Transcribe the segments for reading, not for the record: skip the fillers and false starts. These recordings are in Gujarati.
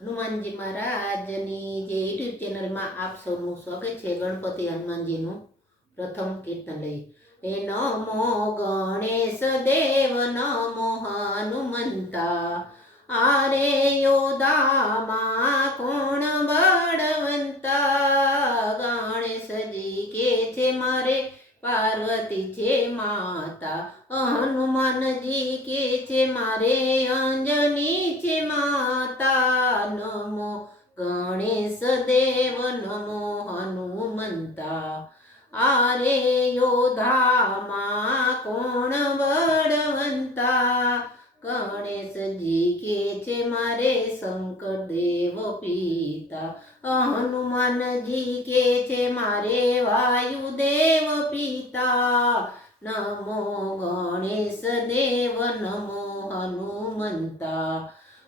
હનુમાનજી મહારાજની જે યુટ્યુબ ચેનલમાં આપ સૌનું સ્વાગત છે. ગણપતિ હનુમાનજીનું પ્રથમ કીર્તન લઈ. એ નમો ગણેશ દેવ નમો હનુમંતા, આરે યોદામાં કોણ બળવંતા. ગણેશજી કે છે મારે પાર્વતી છે માતા, હનુમાનજી કે છે મારે અંજની છે માતા. નમો ગણેશ દેવ નમો હનુમંતા, આરે યોધામાં કોણ બળવંતા. ગણેશજી કે છે મારે શંકર દેવ પિતા, હનુમાનજી કે છે મારે વાયુદેવ પિતા. નમો ગણેશ દેવ નમો હનુમંતા,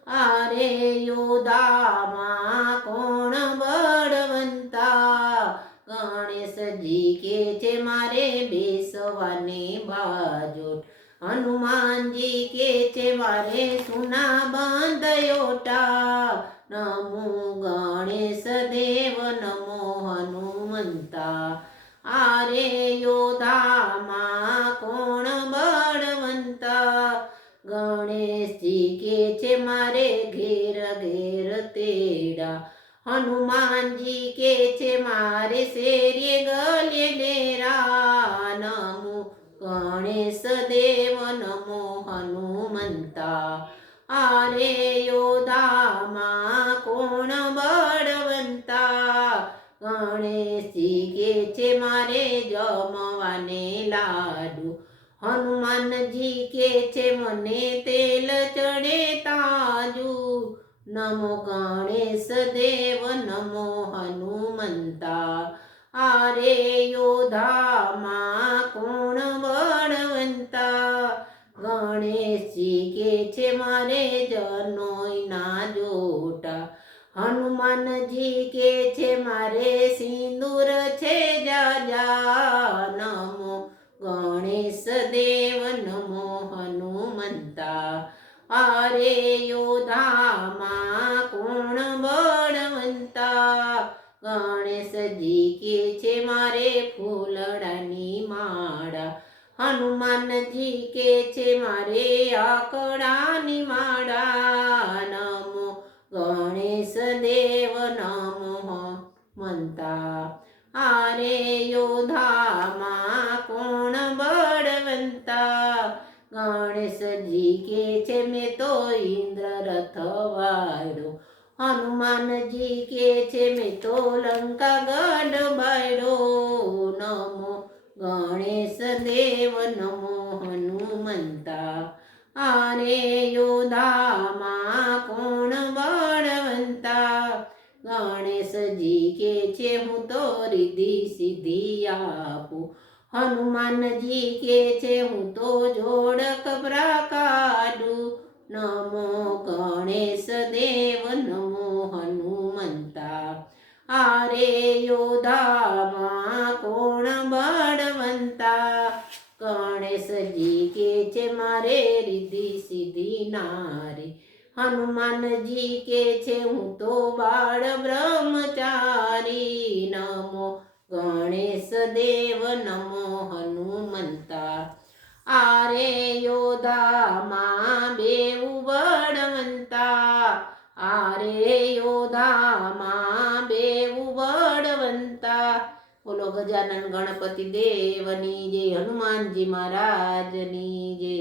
આરે યોદામાં કોણ બળવંતા. ગણેશજી કે છે મારે બેસવાને બાજોટ, હનુમાનજી કે છે મારે સુના બાંધયોટા. નમો ગણેશ દેવ નમો હનુમંતા, આરે યોધામાં કોણ બળવંતા. ગણેશજી કે છે મારે ઘેર ઘેર તેડા, હનુમાનજી કે છે મારે શેરીએ ગલીએ ડેરા. નમો ગણેશ દેવ નમો હનુમંતા, આરે યોધામાં કોણ બળવંતા. ગણેશજી કે છે મારે જમવાને લાડુ, હનુમાનજી કે છે મને તેલ ચડે તાજુ. નમો ગણેશ દેવ નમો હનુમંતા, આરે યોધામાં કોણ બળવંતા. ગણેશજી કે છે મારે જનોઈના જોટા, હનુમાનજી કે છે મારે સિંદૂર છે જાજા. નમો ગણેશ દેવ નમો હનુમંતા, આરે યોધામાં કોણ બળવંતા. ગણેશજી કે છે મારે ફૂલડાની માળા, હનુમાનજી કે છે મારે આકડાની માળા. નમો ગણેશ દેવ નમો હનુમંતા, આરે યોધામાં કોણ બળવંતા. ગણેશજી કે છે મેં તો ઇન્દ્ર રથ વાળ્યો, હનુમાનજી કે છે મેં તો લંકા ગઢ બાળ્યો. નમો ગણેશ દેવ નમો હનુમંતા, આરે યોધામાં કોણ બળવંતા. ગણેશજી કે છે હું તો રિદ્ધિ સિદ્ધિ આપું, હનુમાનજી કે છે હું તો જોડ કપરા કાઢું. નમો ગણેશ દેવ નમો હનુમંતા, આરે યોધામાં કોણ બળવંતા. ગણેશજી કે છે મારે રિદ્ધિ સિદ્ધિ નારે, હનુમાનજી કે છે હું તો બાળ બ્રહ્મચારી. નમો ગણેશ દેવ નમો હનુમંતા, આરે યોધામાં બેઉ બળવંતા. આરે યોધામાં બેઉ બળવંતા. બોલો ગજાનન ગણપતિ દેવની જય, હનુમાનજી મહારાજની જય.